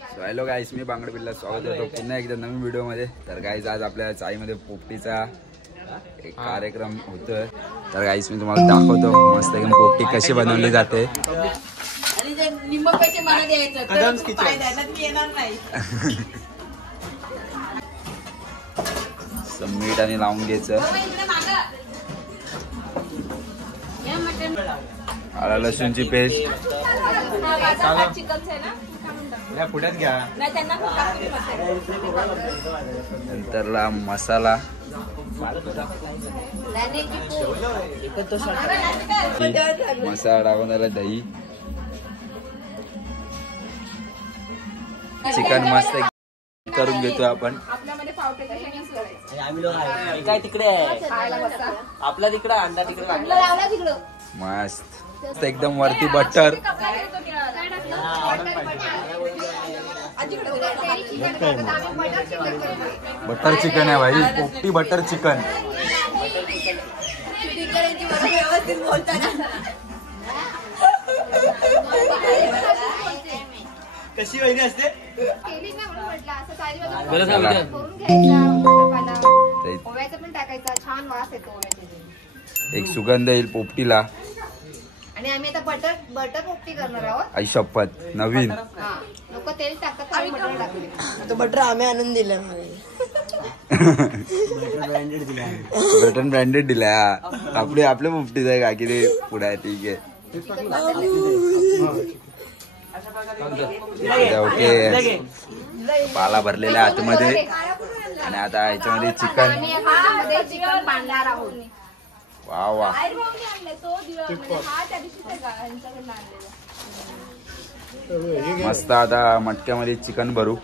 Hello गाईस, मी बांगडे बिल्ला स्वागत करतो पुन्हा एकदा नवीन व्हिडिओ मध्ये. तर गाईस आज आपल्या चाईमध्ये पोपटीचा एक कार्यक्रम होतोय. तर गाईस मी तुम्हाला दाखवतो मस्त एकदम पोपटी कशी बनवली जाते. मीठ आणि लावून घ्यायचं. आला लसूणची पेस्ट पुढ्यात घ्या. नंतरला मसाला, मसाला टाकून त्याला दही, चिकन मस्त करून घेतो आपण. काय तिकडे आपला तिकडे अंडा तिकडे मस्त एकदम वरती बटर. बटर चिकन आहे भाई, पोपटी बटर चिकन. कशी वहिनी असते छान वास येतो. एक सुगंध येईल पोपटीला. आणि आम्ही आता बटर पोपटी करणार आहोत. आई शपथ नवीन. लोक तेल टाकतात, आम्ही बटर टाकले. तो बटर आम्ही आणून दिला. बटर ब्रँडेड दिला. आपल्या पोपटीचं आहे का की ते पुढे. ठीक आहे ओके. पाला भरलेला आतमध्ये आणि आता याच्यामध्ये चिकन बांधणार आहोत. वा वा मस्त. आता मटक्यामध्ये चिकन भरू.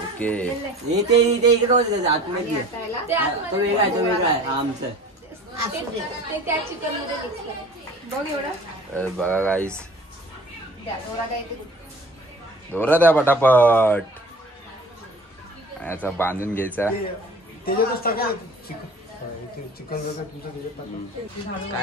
ओके इकडे आतमध्ये तो वेगळा आहे, तो वेगळा आहे आमचं. बघा गाईस, दोरा द्या पटापट. याचा बांधून घ्यायचा. काय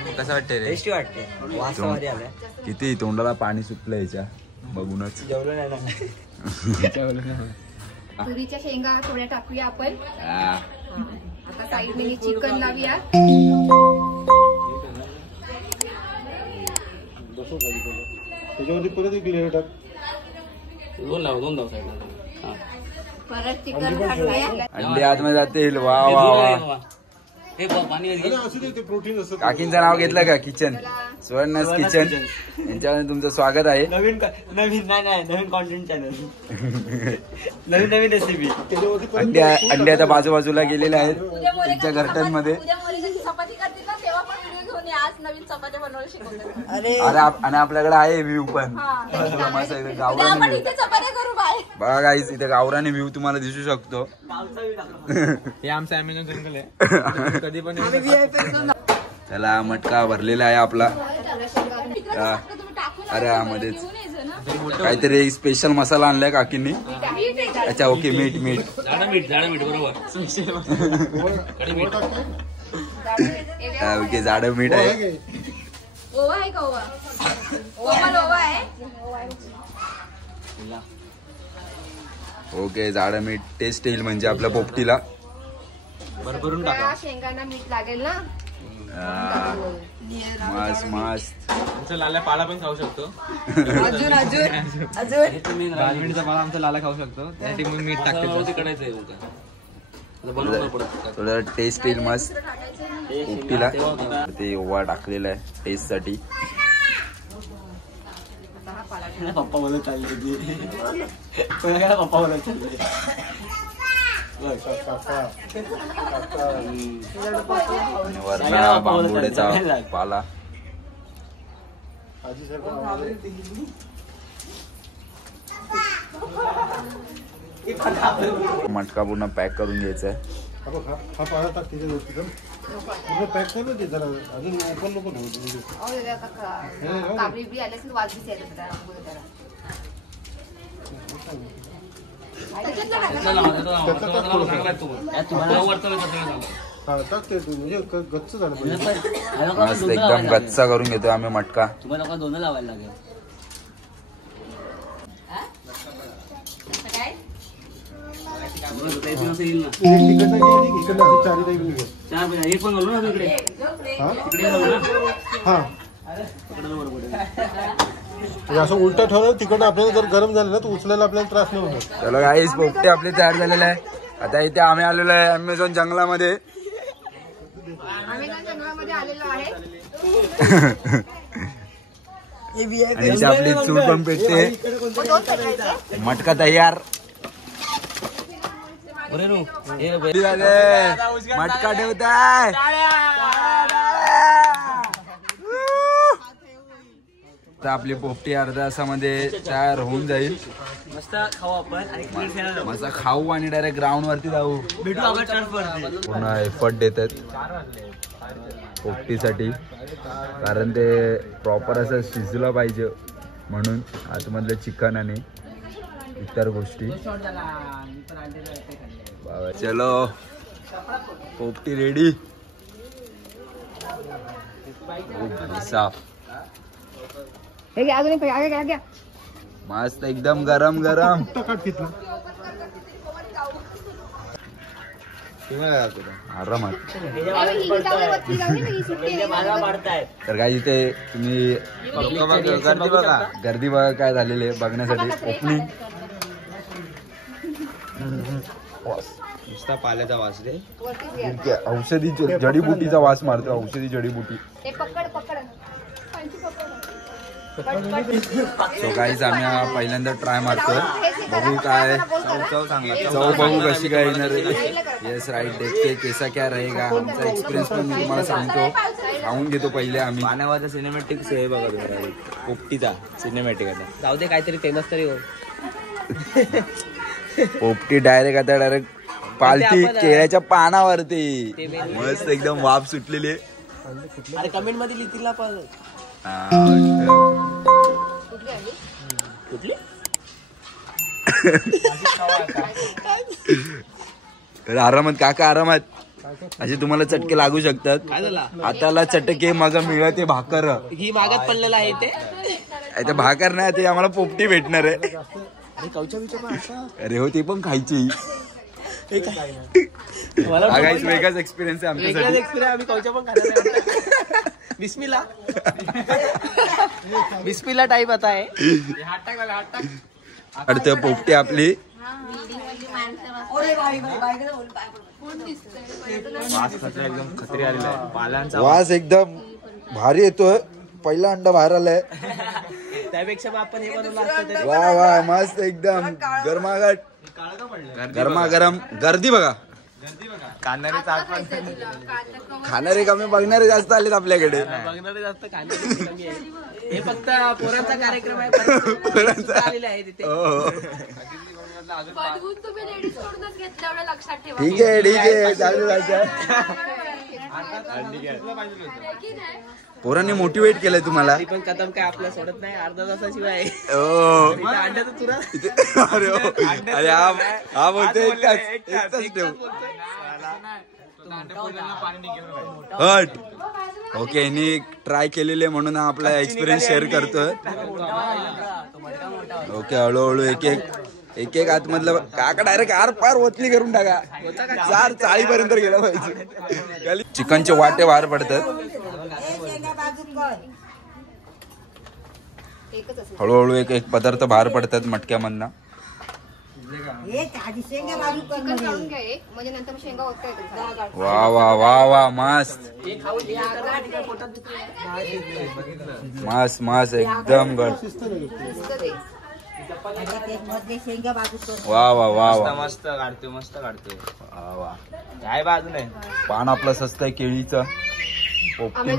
मग कसं वाटतंय रे? टेस्टी वाटते. वासामध्ये आलाय. किती तोंडाला पाणी सुटलं याच्या बघूनच. जेवलं नाही ना. तुरीच्या शेंगा थोड्या टाकूया आपण. आता साईडने चिकन लावूया. परत एक लेअर टाक. दोन परत चिकन टाकूया. अंडे आतमध्ये जातील. वा वा वा. काकींचं नाव घेतलं का? किचन सुवर्णस किचन. यांच्यामध्ये तुमचं स्वागत आहे. नवीन नवीन कॉन्टेंट चॅनल. नवीन रेसिपी. अंडे आता बाजूबाजूला गेलेले आहेत त्यांच्या घरट्यांमध्ये. अरे आणि आपल्याकडे आहे व्ह्यू पण. गावरान बघा गाईस, इथे गावराने व्ह्यू तुम्हाला दिसू शकतो. हे आमचं अमेझॉन जंगल आहे. कधी पण त्याला मटका भरलेला आहे आपला. अरे मध्येच काहीतरी स्पेशल मसाला आणलाय काकींनी. अच्छा ओके. मीठ ओके. जाड मीठ आहे. ओवा आहे का? ओवा आहे. ओके. जाड मीठ टेस्ट येईल म्हणजे आपल्या पोपटीला. भरभरून टाका. शेंगांना मीठ लागेल ना. मस्त. आमचा लाला पाला पण खाऊ शकतो. अजून राजमीचा पाला आमचा लाला खाऊ शकतो. त्यासाठी मग मीठ टाकते. थोडं टेस्ट येईल मस्त पोपटीला. ते ओवा टाकलेला आहे टेस्ट साठी. पप्पा बोलत चालले. पप्पा बोलत चालले. वरना बांबुड्याचा पाला. मटका पूर्ण पॅक करून घ्यायचा आहे. हा पाला टाक त्याच्यावरती पण. पूर्ण पॅक कर ना ते जरा. अजून ओपन नको ठेवू. हा टाकते तू म्हणजे गच्च झालं पाहिजे. मस्त एकदम गच्चा करून घेतो आम्ही मटका. तुम्हाला लोक दोन लावायला लागेल. तिकडनं घे इकडनं चारी टाईप घे. एक पण घालू ना इकडे. हा असं उलटा ठेवलं तिकडनं आपल्याला जर गरम झालं ना तर उचलायला आपल्याला त्रास नाही होणार. चलो गाईस पोपटे आपले तयार झालेले आहे. आता इथे आम्ही आलेलो आहे अमेझॉन जंगलामध्ये. अमेझॉन जंगलामध्ये आलेलो आहे. आणि इथे आपली चूल पण पेटते. मटका तयार. मटका ठेवताय. तर आपली पोपटी अर्ध्या तासामध्ये तयार होऊन जाईल. मस्त खाऊ आपण आणि क्रिकेट खेळायला जाऊ. मस्त खाऊ आणि डायरेक्ट ग्राउंड वरती जाऊ. भेटू आपण टर्फवरती. पूर्ण एफर्ट देतात पोपटीसाठी, कारण ते प्रॉपर असं शिजलं पाहिजे म्हणून आतमधलं चिकन आणि इतर गोष्टी. चलो पोपटी रेडी. साफ हे घ्या, अजून एक घ्या, घ्या. मस्त एकदम गरम गरम. आरामात. तर काय इथे तुम्ही गर्दी बघा काय झालेली आहे बघण्यासाठी. ओपनिंग नुसता पाल्याचा वास रे. औषधी जडीबुटीचा वास मारतो. औषधी जडीबुटी. सो गाईज आम्ही पहिल्यांदा ट्राय मारतोय. बघू काय चव बघू कशी काय येणार. Yes right. देखते कैसा क्या रहेगा. आमचा एक्सपिरियन्स पण मी तुम्हाला सांगतो. खाऊन घेतो पहिले आम्ही. पाण्यावरचा सिनेमॅटिक आहे बघा तुम्हाला. पोपटीचा सिनेमॅटिक आता जाऊ दे काहीतरी फेमस तरी हो. पोपटी डायरेक्ट पालती केळ्याच्या पानावरती. मस्त एकदम वाफ सुटलेली. अरे कमेंट मध्ये लिहितील ना पण. कुठली आरामात काका आरामात. असे तुम्हाला चटके लागू शकतात. हाताला चटके मग मिळते भाकर. ही मागत पडलेला आहे ते भाकर नाही ते आम्हाला पोपटी भेटणार आहे. अरे हो ते पण खायची. वेगळाच एक्सपिरियन्स आहे आमच्यासाठी. आम्ही कवच्या पण खाणार. बिस्मिला बिस्मिला टाइप आता आहे. अडतं पोपटी आपली. वास एकदम भारी येतोय. पहिला अंडा बाहेर आलाय. त्यापेक्षा आपण हे बनवलं. वा वा मस्त एकदम गरमागट गरमागरम. गर्दी बघा. खाणारे कमी बघणारे जास्त आलेत आपल्याकडे. बघणारे जास्त खाणारे कमी आहे. हे फक्त पोरांचा कार्यक्रम आहे तिथे. ठीक आहे ठीक आहे चालू जायचं. पोरांनी मोटिवेट केलंय तुम्हाला. पण कदम काय आपल्या सोडत नाही. अर्धा तासाशिवाय अंड्याचं चुरा. अरे हा बोलतोय एकच ठेव. हट. ओके यांनी ट्राय केलेले म्हणून आपला एक्सपिरियन्स शेअर करतोय. ओके हळूहळू एक एक आतमधलं काका डायरेक्ट आर पार ओतली करून टाका. 4 चाळीपर्यंत गेला पाहिजे. चिकनचे वाटे बाहेर पडतात. हळूहळू एक एक पदार्थ बाहेर पडतात मटक्यामधनं. वा वा वा वा मस्त मस्त मस्त एकदम गड. वा वा वा वा मस्त काढतोय मस्त काढतोय. वा वा काय बाजू नाही. पान आपलं स्वस्त आहे केळीचं. अरे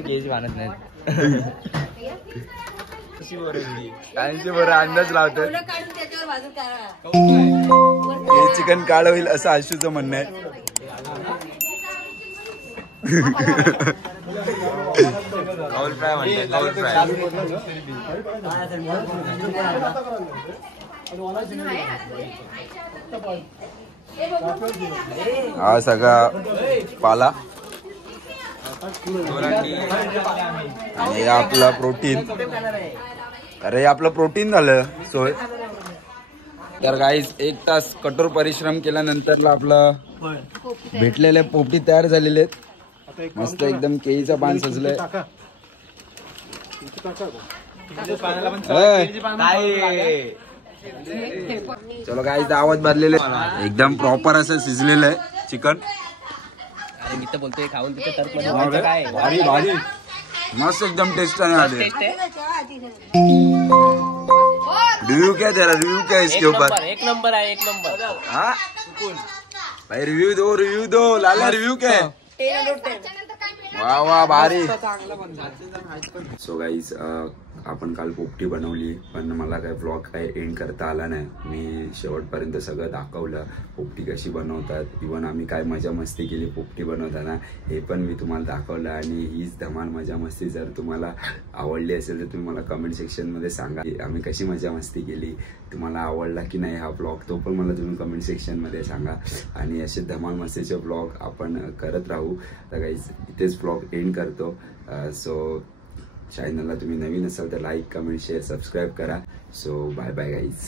केळीची पानच नाही. बरं अंदाज लावतो. हे चिकन काळ होईल असं आशूचं म्हणणं आहे. कौल फ्राय म्हणते. कौल फ्राय. हा सगळा पाला आणि हे आपलं प्रोटीन. अरे आपलं प्रोटीन झालं सोय. तर गाईज 1 तास कठोर परिश्रम केल्यानंतरला आपलं भेटलेले पोपटी तयार झालेले आहेत. मस्त एकदम केळीचं पान सजलंय. चलो गाईज आवाज भरलेले एकदम प्रॉपर असं शिजलेलं आहे चिकन. अरे मी तर बोलतोय खाऊन तिथे तर काय भारी भारी मस्त एकदम टेस्ट आने. रिव्यू क्या दे रहा, रिव्यू क्या इसके ऊपर? एक नंबर आहे, एक नंबर. हाँ भाई रिव्यू दो लाला. रिव्यू क्या है? वाह वाह भारी. सो गाईज आपण काल पोपटी बनवली पण मला काय व्लॉग काय एंड करता आला नाही. मी शेवटपर्यंत सगळं दाखवलं पोपटी कशी बनवतात. इव्हन आम्ही काय मजा मस्ती केली पोपटी बनवताना हे पण मी तुम्हाला दाखवलं. आणि हीच धमाल मजा मस्ती जर तुम्हाला आवडली असेल तर तुम्ही मला कमेंट सेक्शनमध्ये सांगा आम्ही कशी मजा मस्ती केली. तुम्हाला आवडला की नाही हा व्लॉग तो पण मला तुम्ही कमेंट सेक्शनमध्ये सांगा. आणि असे धमाल मस्तीचे व्लॉग आपण करत राहू. तर गाईज इथेच व्लॉग एंड करतो. सो चॅनलला तुम्ही नवीन असाल तर लाईक कमेंट शेअर सबस्क्राईब करा. So bye bye guys.